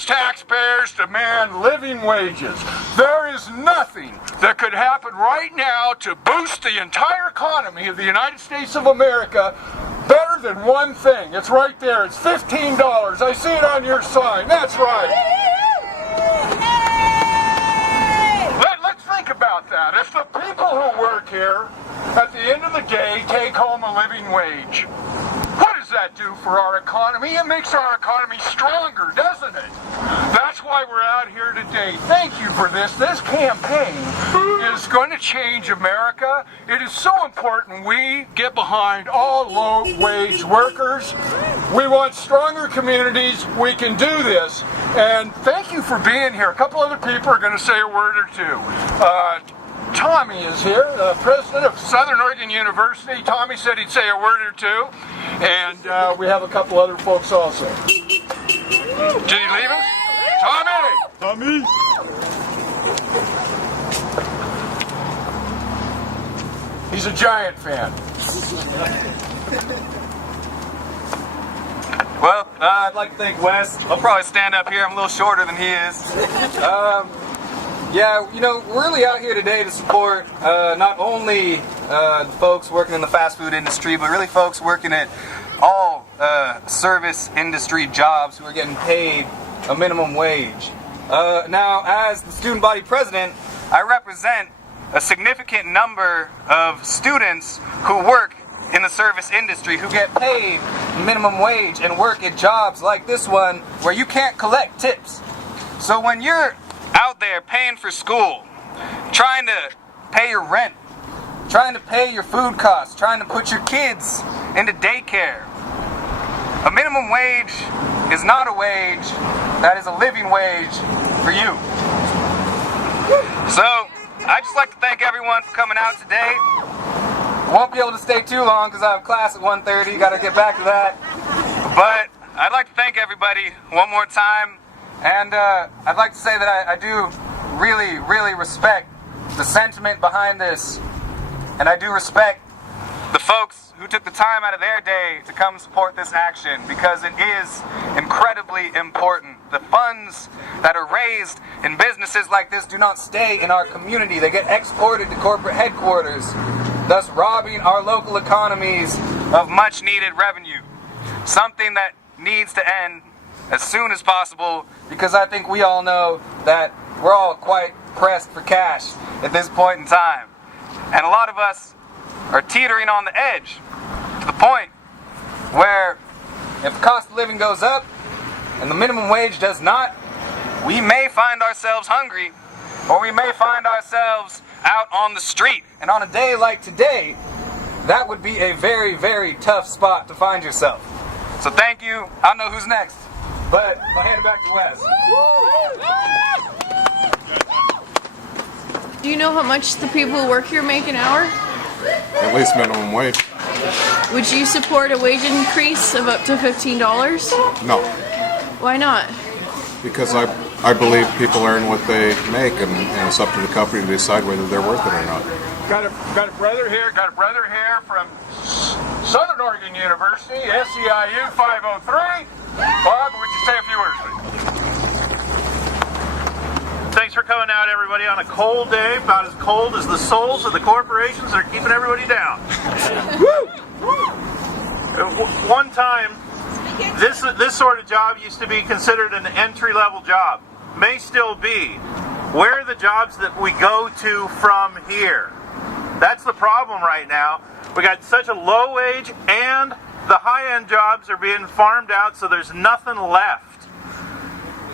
as taxpayers demand living wages. There is nothing that could happen right now to boost the entire economy of the United States of America better than one thing. It's right there. It's $15. I see it on your sign. That's right. Let's think about that. If the people who work here at the end of the day take home a living wage, what does that do for our economy? It makes our economy stronger, doesn't it? That's why we're out here today. Thank you for this. This campaign is going to change America. It is so important we get behind all low-wage workers. We want stronger communities. We can do this. And thank you for being here. A couple other people are going to say a word or two. Tommy is here, the president of Southern Oregon University. Tommy said he'd say a word or two. And we have a couple other folks also. Did he leave us? Tommy! Tommy! He's a Giant fan. Well, I'd like to thank Wes. I'll probably stand up here. I'm a little shorter than he is. Yeah, you know, we're really out here today to support not only the folks working in the fast food industry, but really folks working at all service industry jobs who are getting paid a minimum wage. Now, as the student body president, I represent a significant number of students who work in the service industry who get paid minimum wage and work at jobs like this one where you can't collect tips. So when you're out there paying for school, trying to pay your rent, trying to pay your food costs, trying to put your kids into daycare, a minimum wage is not a wage, that is a living wage for you. So, I'd just like to thank everyone for coming out today. Won't be able to stay too long because I have class at 1:30, gotta get back to that. But I'd like to thank everybody one more time. And I'd like to say that I do really, really respect the sentiment behind this. And I do respect the folks who took the time out of their day to come support this action because it is incredibly important. The funds that are raised in businesses like this do not stay in our community. They get exported to corporate headquarters, thus robbing our local economies of much needed revenue. Something that needs to end as soon as possible, because I think we all know that we're all quite pressed for cash at this point in time. And a lot of us are teetering on the edge to the point where if the cost of living goes up and the minimum wage does not, we may find ourselves hungry, or we may find ourselves out on the street. And on a day like today, that would be a very, very tough spot to find yourself. So thank you. I don't know who's next, but I'll hand it back to Wes. Do you know how much the people who work here make an hour? At least minimum wage. Would you support a wage increase of up to $15? No, Why not? because I believe people earn what they make, and it's up to the company to decide whether they're worth it or not. Got a brother here from Southern Oregon University, SEIU 503. Bob, would you say a few words, please? Thanks for coming out, everybody, on a cold day, about as cold as the souls of the corporations that are keeping everybody down. One time, this sort of job used to be considered an entry-level job. May still be. Where are the jobs that we go to from here? That's the problem right now. We got such a low wage, and the high-end jobs are being farmed out, so there's nothing left.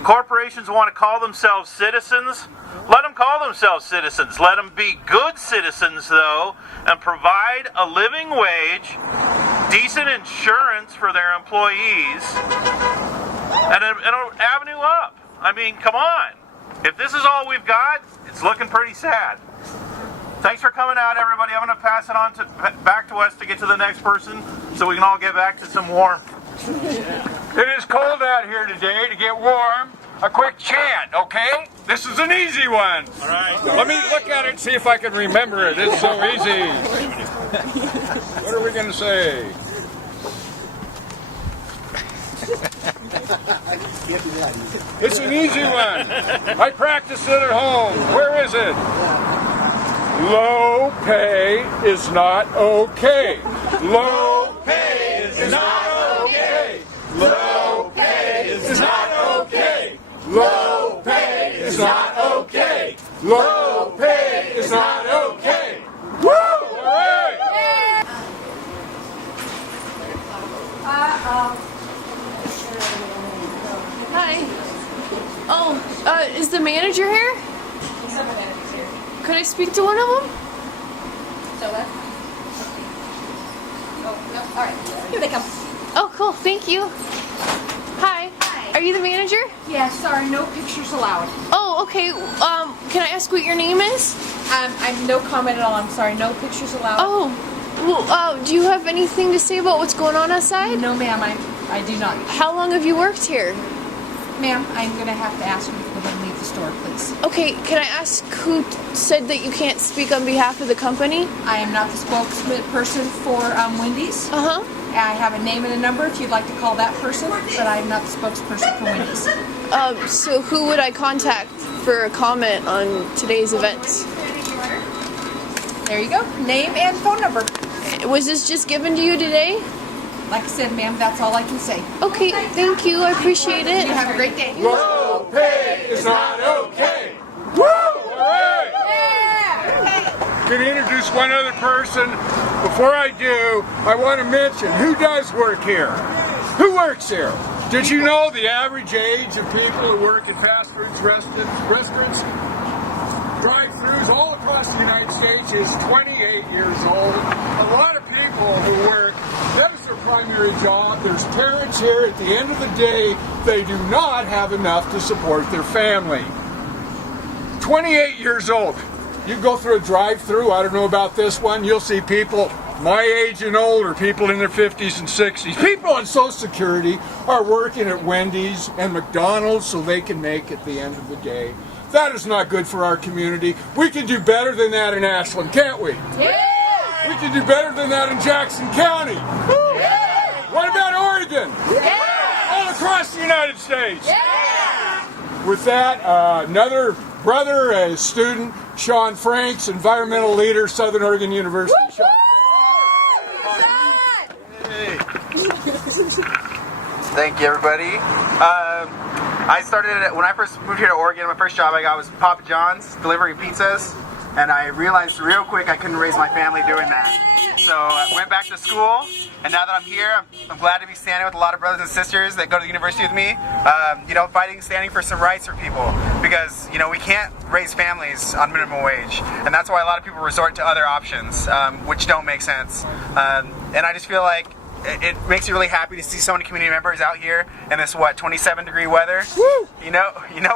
Corporations want to call themselves citizens. Let them call themselves citizens. Let them be good citizens, though, and provide a living wage, decent insurance for their employees, and an avenue up. I mean, come on. If this is all we've got, it's looking pretty sad. Thanks for coming out, everybody. I'm going to pass it on back to Wes to get to the next person so we can all get back to some warmth. It is cold out here today. To get warm, a quick chant, okay? This is an easy one. All right. Let me look at it and see if I can remember it. It's so easy. What are we going to say? It's an easy one. I practice it at home. Where is it? Low pay is not okay. Low pay is not okay. Low pay is not okay. Low pay is not okay. Low pay is not okay. Woo! All right. Hi. Oh, is the manager here? Some managers here. Could I speak to one of them? So what? Oh, no. All right. Here they come. Oh, cool. Thank you. Hi. Hi. Are you the manager? Yeah, sorry, no pictures allowed. Oh, okay. Can I ask what your name is? I'm no comment at all. I'm sorry, no pictures allowed. Oh, well, do you have anything to say about what's going on outside? No, ma'am, I do not. How long have you worked here? Ma'am, I'm going to have to ask you to go ahead and leave the store, please. Okay, can I ask who said that you can't speak on behalf of the company? I am not the spokesperson for Wendy's. Uh-huh. I have a name and a number if you'd like to call that person, but I am not the spokesperson for Wendy's. So who would I contact for a comment on today's events? There you go. Name and phone number. Was this just given to you today? Like I said, ma'am, that's all I can say. Okay, thank you. I appreciate it. You have a great day. Low pay is not okay. Woo! All right. Yeah! Can I introduce one other person? Before I do, I want to mention who does work here. Who works here? Did you know the average age of people who work at fast food restaurants, drive-thrus all across the United States is 28 years old? A lot of people who work, there's their primary job. There's parents here. At the end of the day, they do not have enough to support their family. 28 years old. You go through a drive-thru, I don't know about this one, you'll see people my age and older, people in their 50s and 60s. People on Social Security are working at Wendy's and McDonald's so they can make at the end of the day. That is not good for our community. We can do better than that in Ashland, can't we? Yeah! We can do better than that in Jackson County. Yeah! What about Oregon? Yeah! All across the United States. Yeah! With that, another brother, a student, Sean Franks, environmental leader, Southern Oregon University. Sean. Thank you, everybody. I started, when I first moved here to Oregon, my first job I got was Papa John's, delivering pizzas, and I realized real quick I couldn't raise my family doing that. So I went back to school, and now that I'm here, I'm glad to be standing with a lot of brothers and sisters that go to the university with me, standing for some rights for people, because, we can't raise families on minimum wage, and that's why a lot of people resort to other options, which don't make sense. And I just feel like it makes me really happy to see so many community members out here in this 27-degree weather. Woo! You know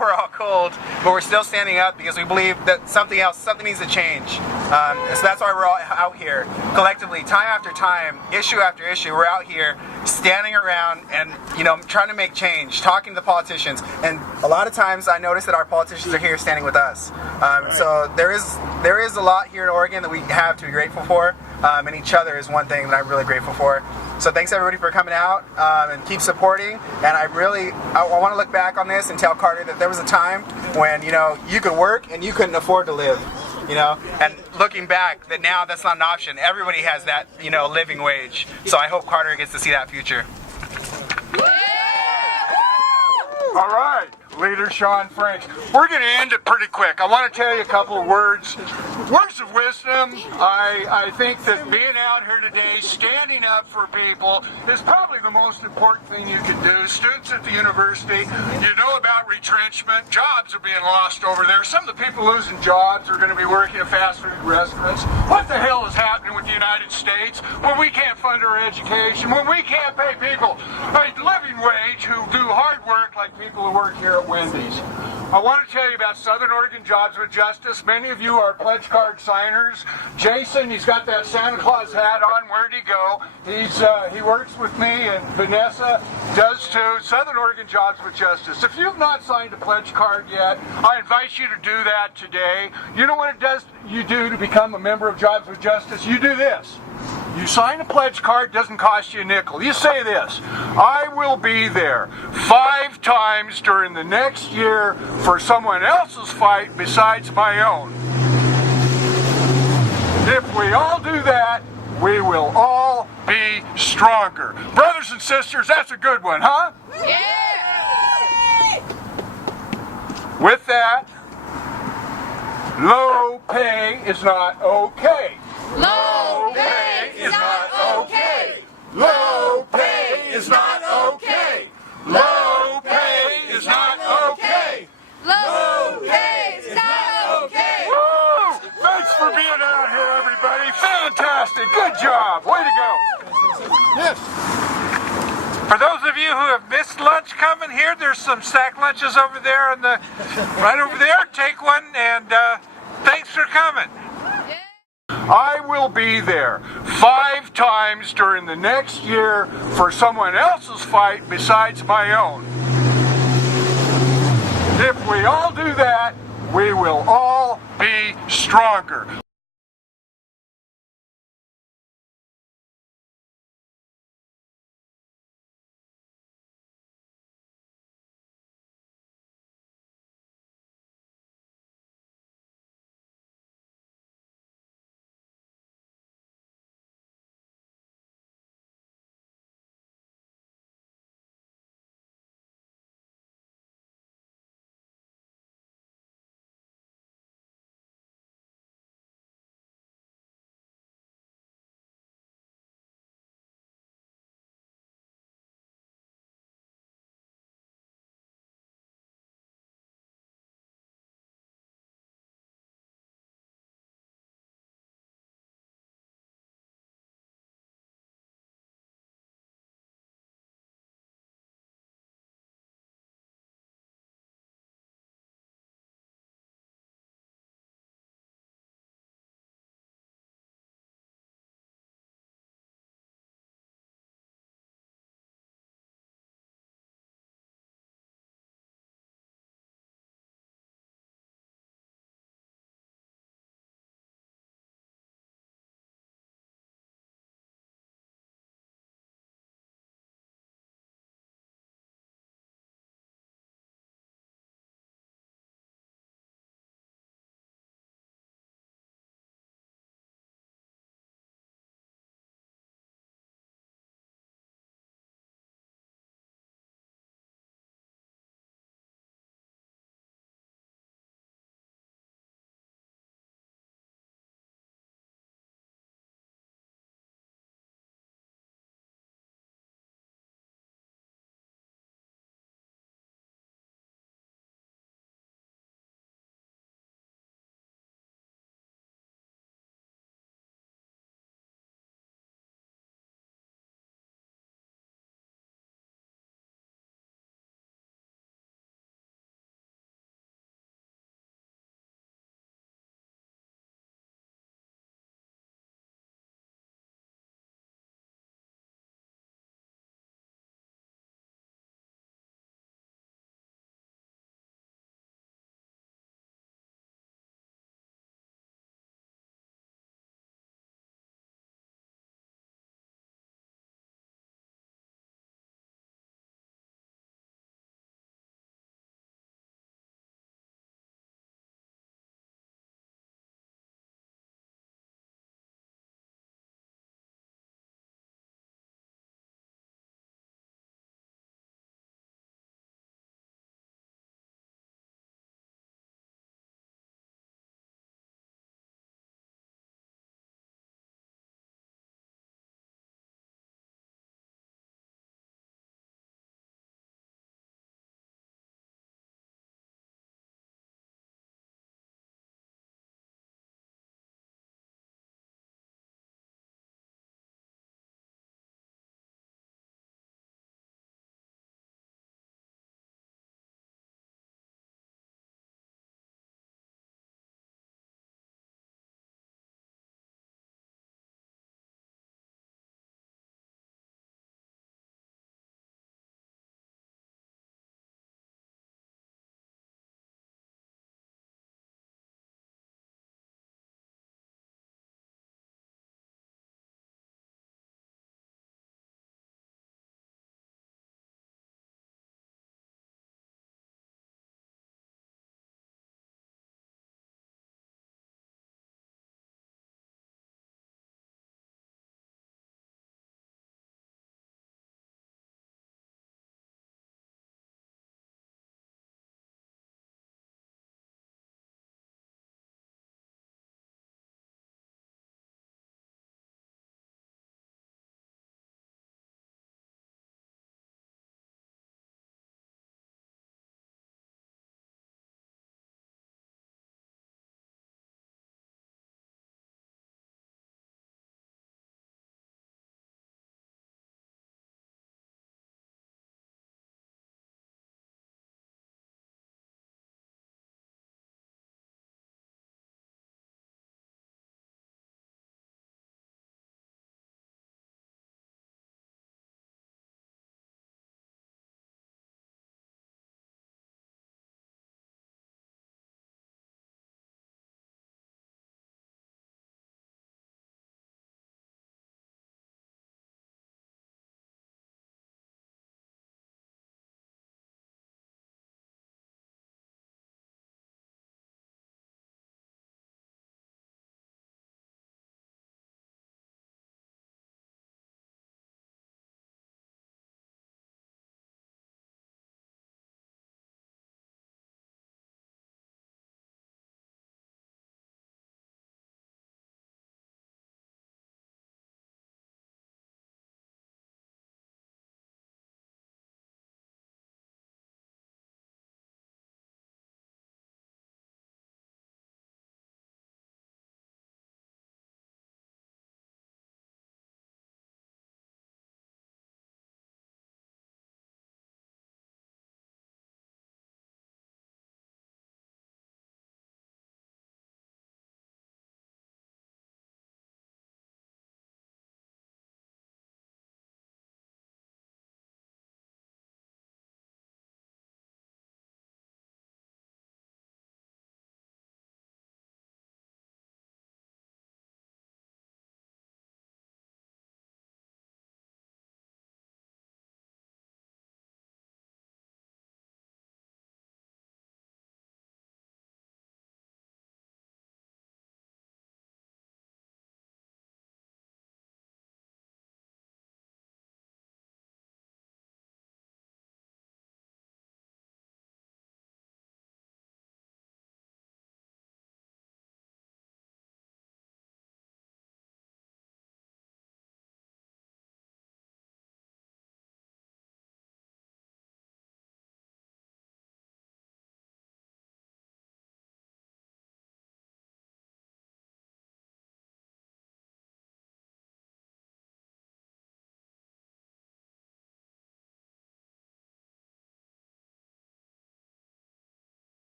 we're all cold, but we're still standing up because we believe that something needs to change. So that's why we're all out here collectively, time after time, issue after issue. We're out here standing around and trying to make change, talking to the politicians. And a lot of times I notice that our politicians are here standing with us. So there is a lot here in Oregon that we have to be grateful for. And each other is one thing that I'm really grateful for. So thanks everybody for coming out and keep supporting. And I want to look back on this and tell Carter that there was a time when you could work and you couldn't afford to live. And looking back, that now that's not an option. Everybody has that living wage. So I hope Carter gets to see that future. All right, leader Sean Franks. We're going to end it pretty quick. I want to tell you a couple of words of wisdom. I think that being out here today, standing up for people, is probably the most important thing you can do. Students at the university, you know about retrenchment. Jobs are being lost over there. Some of the people losing jobs are going to be working at fast food restaurants. What the hell is happening with the United States when we can't fund our education, when we can't pay people a living wage who do hard work like people who work here at Wendy's? I want to tell you about Southern Oregon Jobs with Justice. Many of you are pledge card signers. Jason, he's got that Santa Claus hat on. Where'd he go? He works with me, and Vanessa does too. Southern Oregon Jobs with Justice. If you've not signed a pledge card yet, I invite you to do that today. You know what you do to become a member of Jobs with Justice? You do this. You sign a pledge card, doesn't cost you a nickel. You say this: I will be there 5 times during the next year for someone else's fight besides my own. If we all do that, we will all be stronger. Brothers and sisters, that's a good one, huh? Yeah! With that, low pay is not okay. Low pay is not okay. Low pay is not okay. Low pay is not okay. Low pay is not okay. Woo! Thanks for being out here, everybody. Fantastic. Good job. Way to go. Yes. For those of you who have missed lunch coming here, there's some stack lunches over there on the right over there. Take one, and thanks for coming. I will be there 5 times during the next year for someone else's fight besides my own. If we all do that, we will all be stronger.